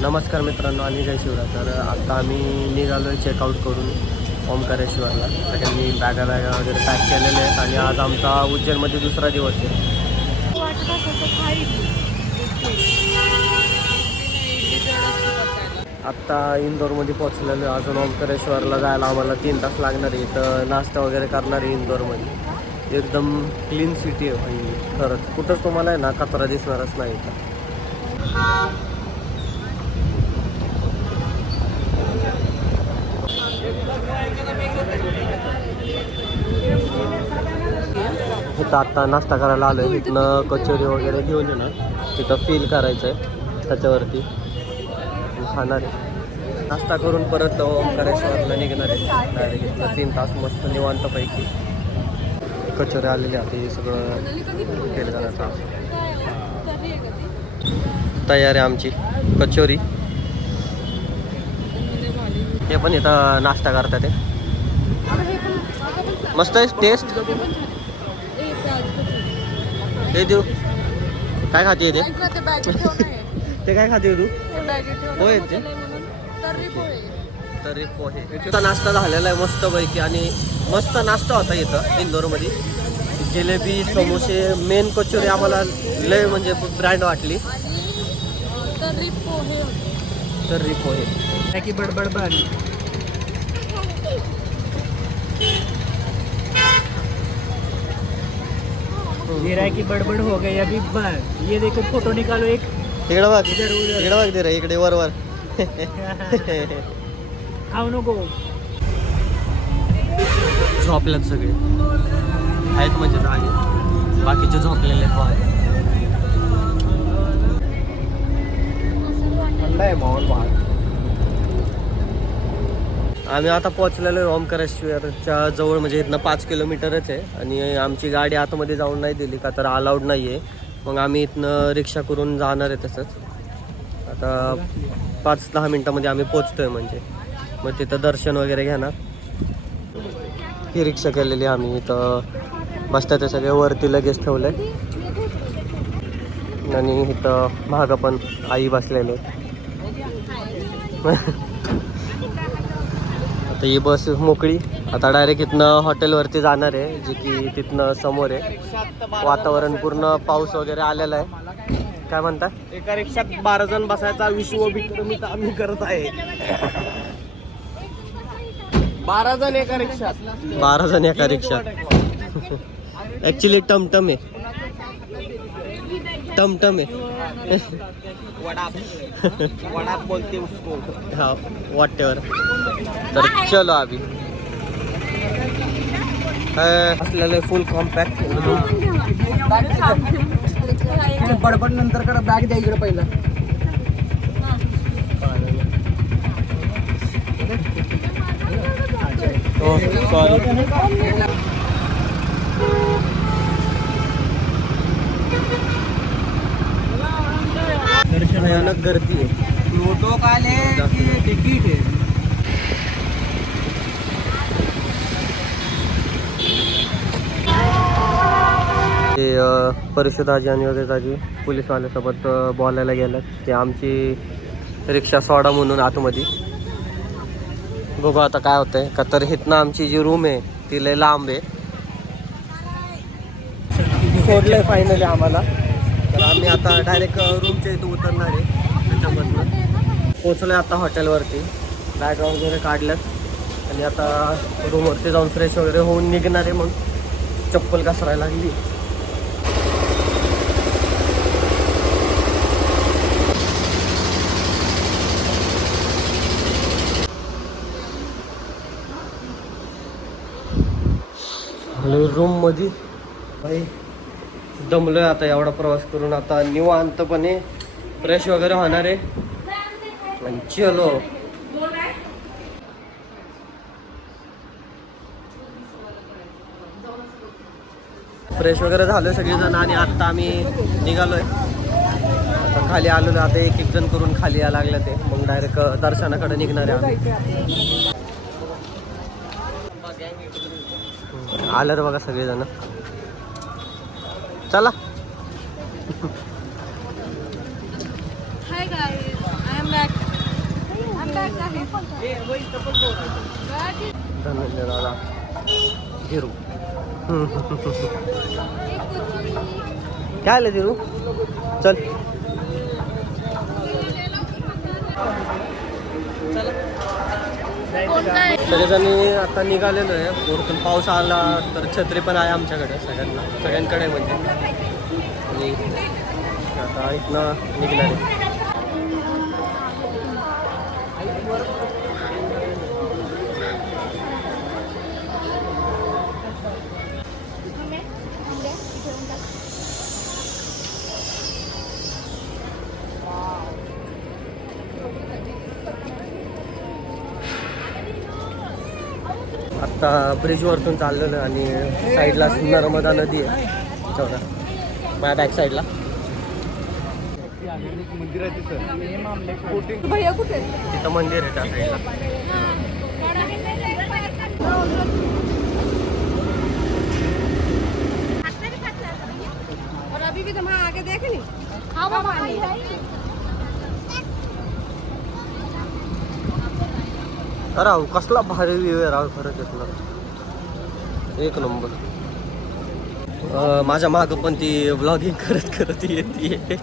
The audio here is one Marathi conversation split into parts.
नमस्कार मित्रांनो आणि जय शिवराय. तर आता आम्ही निघालो आहे चेकआउट करून ओंकारेश्वरला. सगळ्यांनी बॅगा वगैरे पॅक केलेले आहेत आणि आज आमचा उज्जैनमध्ये दुसरा दिवस आहे. आत्ता इंदोरमध्ये पोहोचलेलो आहे. अजून ओंकारेश्वरला जायला आम्हाला 3 तास लागणार आहे. इथं नाश्ता वगैरे करणार आहे इंदोरमध्ये. एकदम क्लीन सिटी आहे भाई, खरंच कुठंच तुम्हाला आहे ना कचरा दिसणारच नाही इथं. इथं आत्ता नाश्ता करायला आलो आहे. इथनं कचोरी वगैरे घेऊन येणार, तिथं फील करायचं आहे त्याच्यावरती खाणार आहे. नाश्ता करून परत ओंकारेश्वरला निघणार आहे डायरेक्ट. इथलं 3 तास मस्त निवांतपैकी. कचोरी आलेली आहे, हे सगळं फील करायचं. तयार आहे आमची कचोरी. हे पण इथं नाश्ता करतात ते. मस्त आहे टेस्ट. हे देऊ काय खाते ते? ते काय खाते तू? पोहे ते तर्री पोहे. इथं नाश्ता झालेला आहे मस्तपैकी आणि मस्त नाश्ता होता इथं इंदोरमध्ये. जिलेबी, समोसे, मेन कचोरी आम्हाला लय म्हणजे ब्रँड वाटली. तर्री पोहे की बडबड बन. मेरा की बड़बड़ हो गई अभी बस. ये देखो फोटो निकालो एक. इकडे बघ, इकडे बघ दे रे, इकडे वर वर. खाऊ नको. झोपल्यात सगळे आहेत म्हणजे जागे, बाकीचे झोपलेले आहेत. आम्ही आता पोहोचलेलो आहे ओंकारेश्वरच्या जवळ, म्हणजे इथनं 5 किलोमीटरच आहे. आणि आमची गाडी आतमध्ये जाऊन नाही दिली का तर अलाउड नाही आहे. मग आम्ही इथनं रिक्षा करून जाणार आहे. तसंच आता 5-10 मिनटामध्ये आम्ही पोचतो आहे. म्हणजे मग तिथं दर्शन वगैरे घेणार. ही रिक्षा केलेली आम्ही. इथं बसतात ते सगळे, वरती लगेच ठेवलं आहे. आणि इथं मागं पण आई बसलेले. आता ही बस मोकळी. आता डायरेक्ट इथनं हॉटेलवरती जाणार आहे, जे की तिथनं समोर आहे. वातावरण पूर्ण पाऊस वगैरे आलेला आहे. काय म्हणता? एका रिक्षात 12 जण बसायचा विश्वविक्रमित आम्ही करत आहे. 12 जण एका रिक्षात. 12 जण एका रिक्षात. ॲक्च्युली टमटम आहे, टमटम आहे. वडा बोलते उसको. हा वॉटेवर. तर चलो अभी असलेलं फुल कॉम्पॅक्ट. बडबड नंतर करा. बॅग द्या इकडे पहिला. हो सॉरी. भयानक गर्दी आहे. फोटो काले तिकीट आहे. ते परिषदाजी आणि वगैरे पोलीसवाल्यासोबत बोलायला गेलं. ते आमची रिक्षा सोडा म्हणून आतमध्ये. बघू आता काय होतंय का. तर इथनं आमची जी रूम आहे ती लय लांब आहे. सोडलंय फायनली आम्हाला. तर आम्ही आता डायरेक्ट रूमच्या इथं उतरणार आहे. त्याच्यामधनं पोचलो आहे आता हॉटेलवरती. बॅग वगैरे काढल्यात आणि आता रूमवरती जाऊन फ्रेश वगैरे होऊन निघणार आहे. मग चप्पल घसरायला लागली. रूम मध्ये भाई दमलोय आता एवढा प्रवास करून. आता निवांतपणे फ्रेश वगैरे होणार आहे आणि चलो. फ्रेश वगैरे झालोय सगळेजण आणि आता आम्ही निघालोय. आता खाली आलेलो. आता एक एक जण करून खाली यायला लागलं ते. मग डायरेक्ट दर्शनाकडे निघणार आहे आम्ही. आलं रे बघा सगळेजण. चला. Hi guys, I am back Dhananjay दादा धीरू काय आलं धीरू चल सगळेजणी आता निघालेलो आहे वरतून पाऊस आला तर छत्री पण आहे आमच्याकडे सगळ्यांकडे म्हणजे आणि आता इथनं निघणार आता ब्रिजवरतून चाललेलं आणि साईडला नर्मदा नदी आहे तेवढा माझ्या बॅक साईडला मंदिर आहे तिथं भैया कुठे तिथं मंदिर आहे त्या साईडला और अभी भी तुम आगे देख ली हाँ वो पानी राव कसला भारी व्ह्यू आहे राव खरंच इथला एक नंबर माझ्या मागं पण ती व्लॉगिंग करत करत येते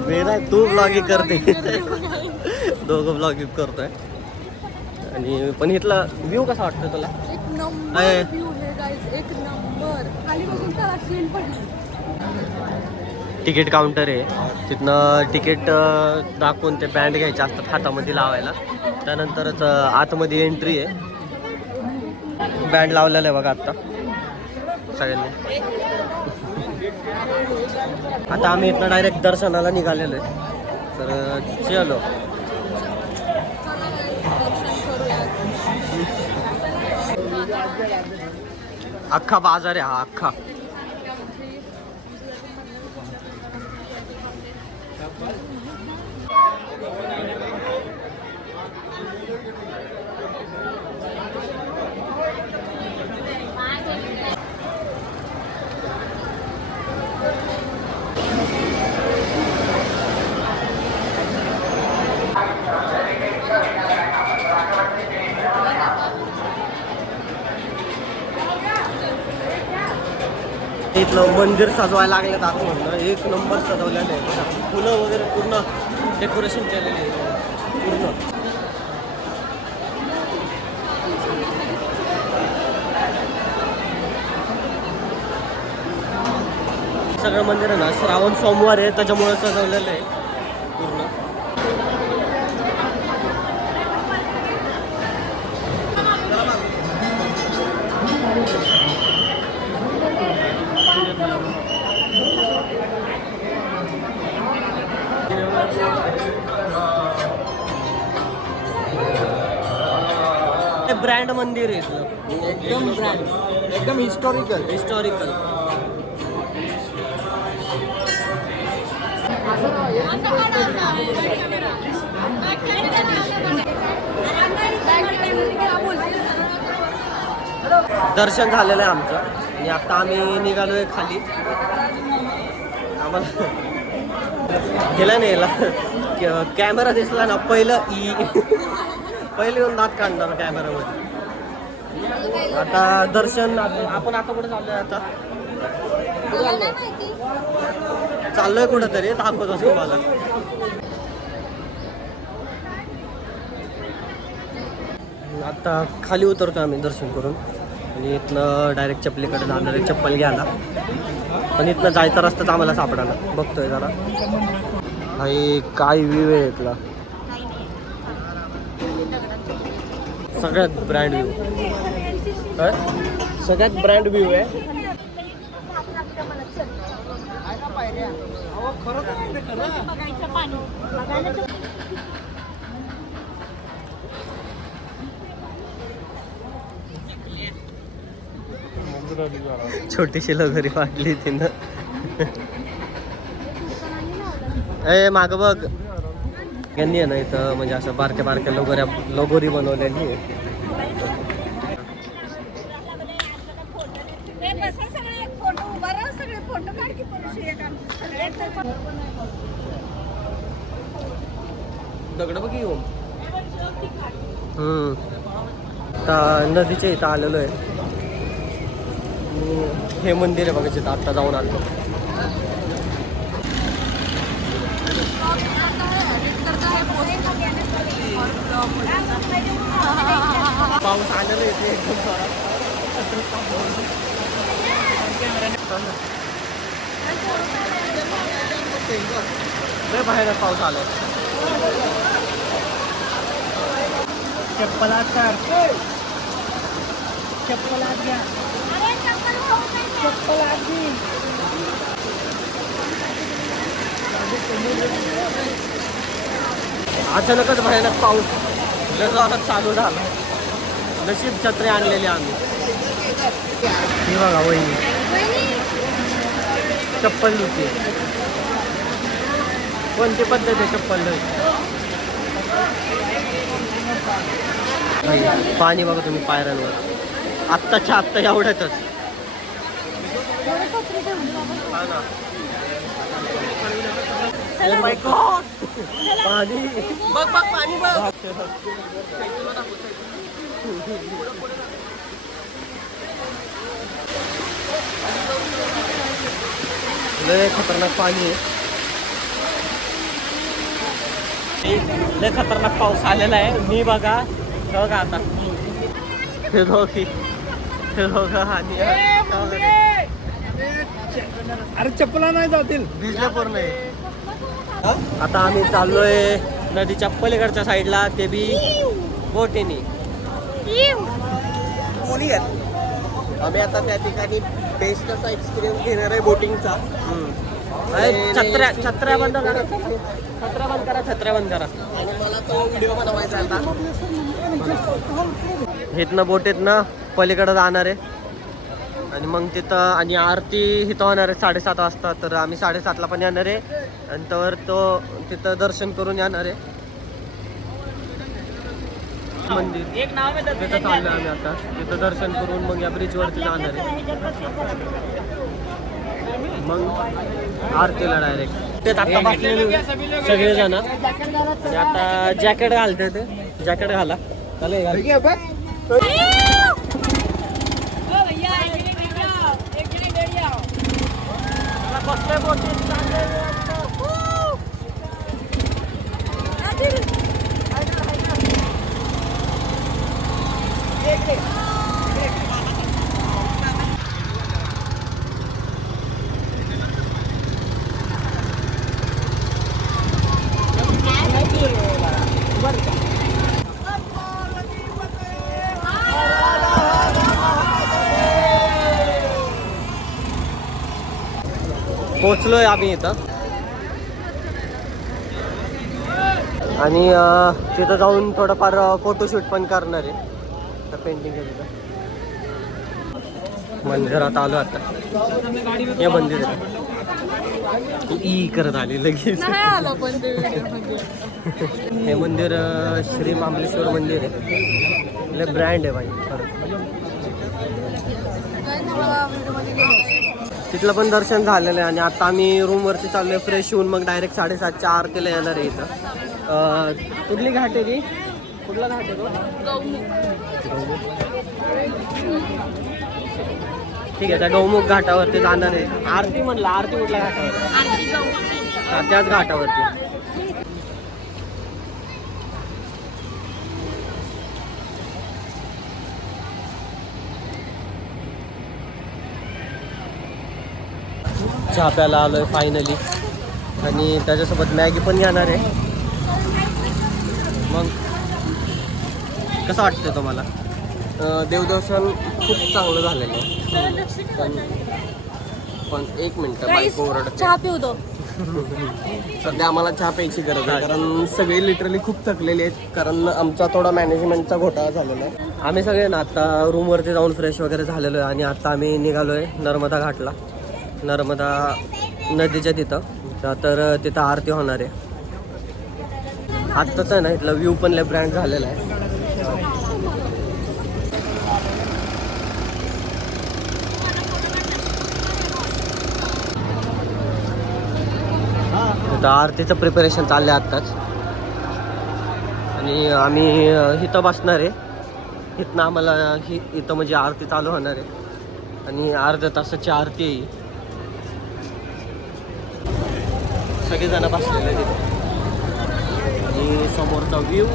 मी नाही तू व्लॉगिंग करते दोघं व्लॉगिंग करतोय आणि पण इथला व्ह्यू कसा वाटतो तुला एक नंबर व्ह्यू है गाइस एक नंबर खाली बघून तर ट्रेन पडली तिकीट काउंटर आहे तिथनं तिकीट दाखवून ते बँड घ्यायचे असतात हातामध्ये लावायला त्यानंतरच आतमध्ये एंट्री आहे बँड लावलेलं आहे बघा आत्ता सगळ्यांनी आता आम्ही इथनं डायरेक्ट दर्शनाला निघालेलो आहे तर चलो अख्खा बाजार आहे हा अख्खा इथलं मंदिर सजवायला लागलं तर म्हणलं एक नंबर सजवलेलं आहे फुलं वगैरे पूर्ण डेकोरेशन केलेलं आहे पूर्ण सगळं मंदिर आहे ना श्रावण सोमवार आहे त्याच्यामुळे सजवलेलं आहे पूर्ण ब्रँड मंदिर आहे इथलं एकदम ब्रँड एकदम हिस्टॉरिकल दर्शन झालेलं आहे आमचं आणि आता आम्ही निघालोय खाली आम्हाला गेला नाही याला कॅमेरा दिसला ना पहिलं पहिले येऊन दात काढणार कॅमेरामध्ये आता दर्शन आपण आता कुठे चाललोय आता चाललोय कुठं तरी दाखवत असतो मला आता खाली उतरतो आम्ही दर्शन करून आणि इथनं डायरेक्ट चपलीकडे जाणार आहे चप्पल घ्यायला पण इथनं जायचा रस्ताच आम्हाला सापडाना बघतोय जरा भाई काय व्ह्यू आहे इथला सगळ्यात ब्रँड व्ह्यू सगळ्यात ब्रँड व्ह्यू आहे छोटीशी लगोरी वाटली तिनं ए माग बघ यांनी आहे ना इथं म्हणजे असं बारक्या बारक्या लगोरी बनवलेली आहे दगड बघ येऊन. आता नदीच्या इथं आलेलो आहे. आणि हे मंदिर आहे बघा जिथं आत्ता जाऊन आलो. पाऊस आलेला येते एकदम जोरात. लय बाहेर पाऊस आलाय. चप्पलात काढ. चप्पलात घ्या. चप्पलात घे. अचानकच भयानक पाऊस लय जोरात चालू झाला. नशीब छत्री आणलेली आम्ही. हे बघा वहिनी चप्पल धुते. कोणती पद्धत आहे चप्पल धुवायची? पाणी बघा तुम्ही पायऱ्यांवर. आत्ताच्या आत्ता एवढ्यातच. हा ना. Oh my God! पाणी बघ बघ पाणी बघ. लय खतरनाक पाणी आहे. लय खतरनाक पाऊस आलेला आहे. मी बघा आता हे दोघं आणि अरे चप्पला नाही जातील. भिजले पूर्ण आहे. आता आम्ही चाललोय नदीच्या पलीकडच्या साईडला. ते बी बोटीने. आम्ही आता त्या ठिकाणी बेस्ट असा एक्सपिरियन्स घेणार आहे बोटिंगचा. छत्र्या बंद करा. छत्र्या बंद करा. आणि मला तो व्हिडिओ बनवायचा आता. इथनं बोटीतनं पलीकडे जाणार आहे. आणि मग तिथं आणि आरती इथं होणार आहे 7:30 वाजता. तर आम्ही 7:30ला पण येणार आहे. आणि तर तो तिथं दर्शन करून येणार आहे. मंदिर तिथं चाललोय आम्ही आता. तिथं दर्शन करून मग या ब्रिजवरती जाणार आहे. मग आरतीला डायरेक्ट ते आता बसलेले सगळेजण. आणि आता जॅकेट घालते. ते जॅकेट घाला. पोचलोय आम्ही इथं. आणि तिथं जाऊन थोडंफार फोटोशूट पण करणार आहे. पेंटिंग आहे तिथं. मंदिरात आलो आता. हे मंदिर करत आले लगेच. हे मंदिर श्री मामलेश्वर मंदिर आहे. ब्रँड आहे भाई खरंच. तिथलं पण दर्शन झालेलं आहे. आणि आता आम्ही रूमवरती चाललोय फ्रेश होऊन. मग डायरेक्ट 7:30च्या आरतीला येणार आहे इथं. कुठली घाट आहे ती? कुठला घाट आहे तो? ठीक आहे. त्या गौमुख घाटावरती जाणार आहे. आरती म्हणलं. आरती कुठल्या घाटावर? त्याच घाटावरती. चहा प्यायला आलोय फायनली. आणि त्याच्यासोबत मॅगी पण घेणार आहे. मग कसं वाटतं तुम्हाला? देवदर्शन खूप चांगलं झालेलं आहे. पण एक मिनिट बायको ओरडते. चहा पिऊ दो. सध्या आम्हाला चहा प्यायची गरज आहे. कारण सगळे लिटरली खूप थकलेले आहेत. कारण आमचा थोडा मॅनेजमेंटचा घोटाळा झालेला आहे. आम्ही सगळे ना आता रूमवरती जाऊन फ्रेश वगैरे झालेलो आहे. आणि आता आम्ही निघालो आहे नर्मदा घाटला. नर्मदा नदीच्या तिथं. तर तिथं आरती होणार आहे. आत्ताच आहे ना इथला व्ह्यू पण लय ब्रँड झालेला आहे. आता आरतीचं प्रिपरेशन चाललंय आत्ताच. आणि आम्ही इथं बसणार आहे. इथनं आम्हाला इथं म्हणजे आरती चालू होणार आहे आणि अर्ध्या तासाची आरती आहे. सगळेजण बसलेले आहेत तिथे आणि समोरचा व्ह्यू.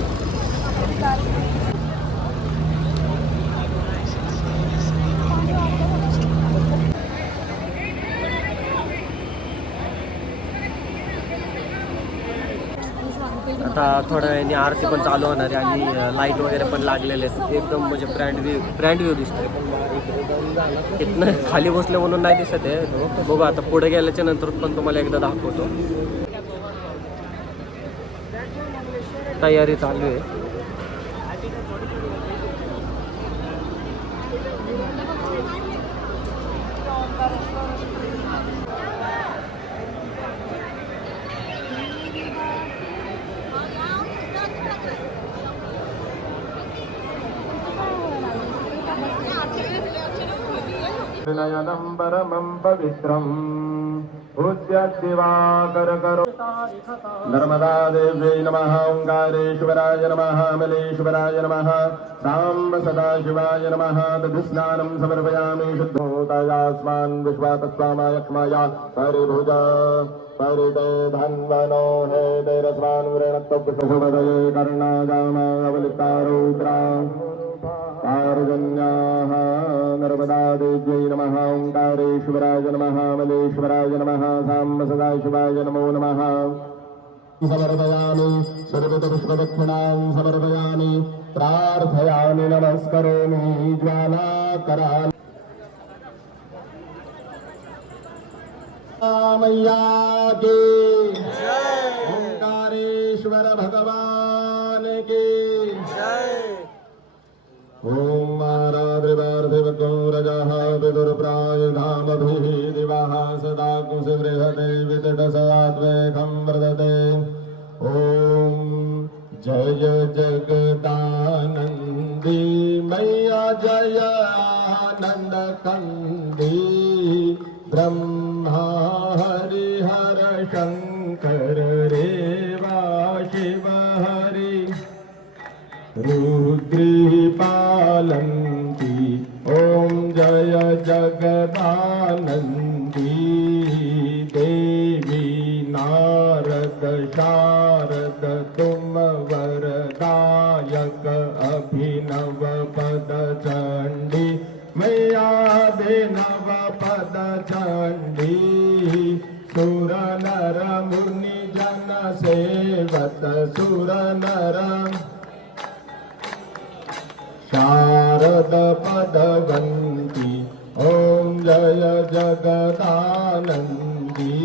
आता थोड्या वेळाने आरती पण चालू होणार आहे आणि लाईट वगैरे पण लागलेले आहेत. एकदम म्हणजे ब्रँड व्ह्यू दिसतोय. इथनं खाली बसले म्हणून नाही दिसत आहे. बघू आता पुढे गेल्याच्या नंतर पण तुम्हाला एकदा दाखवतो. तयारी चालू आहे. नयनं परमं पवित्रं उद्यद्दिवाकरकरो नर्मदा देव्यै नमः ओंकारेश्वराय नमः अमलेश्वराय नमः साम्ब सदाशिवाय नमः दधिस्नानं समर्पयामि शुद्धोदयास्मान् विश्वातस्वामायक्ष्माया परिभुज परिते धन्वनो हे दैरस्वान् वृणत्वपुष्पदये कर्णागामावलितारौद्रा पारजन्याः नर्मदा देव्यै नमः ओंकारेश्वराय नमः अमलेश्वराय नमः साम्ब सदाशिवाय नमो नमः समर्पयामि सर्वतपुष्पदक्षिणां समर्पयामि प्रार्थयामि नमस्करोमि ज्वालाकरान् मैया की ओंकारेश्वर भगवान की ओम आराध्रिवार्धिवको रजः विदुर्प्राय धामभिः दिवः सदा कुसुबृहते वितटसयात्वेकं वर्धते ओम जय जगदानंदी मैया जय आनंद कंदी ब्रह्मा हरिहर शंकर रेवा शिव हरि रुद्री पालन्ति ओम जय जगदानंदी देवी नारद शारद तुम वरदायक अभिनव पद चंडी मैया अभिनव पद चंडी सुर नर मुनि जन सेवत सुर नर शारद पदवन्ति ओम जय जगदानंदी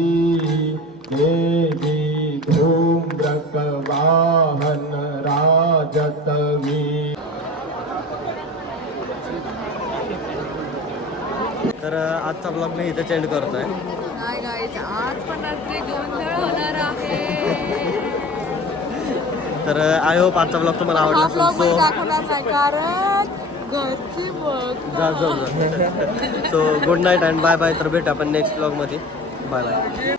देवी धूम्रक वाहन राजतवी. तर आजचा ब्लॉग मी इथं एंड करतोय. नाही गाईज, आज पण रात्री गोंधळ होणार आहे. तर आय होप आजचा ब्लॉग तुम्हाला आवडला हा असेल. vlog मध्ये सो दाखवणार नाही कारण घरची बघ. So good night and bye bye. तर भेटू आपण नेक्स्ट ब्लॉगमध्ये. Bye bye.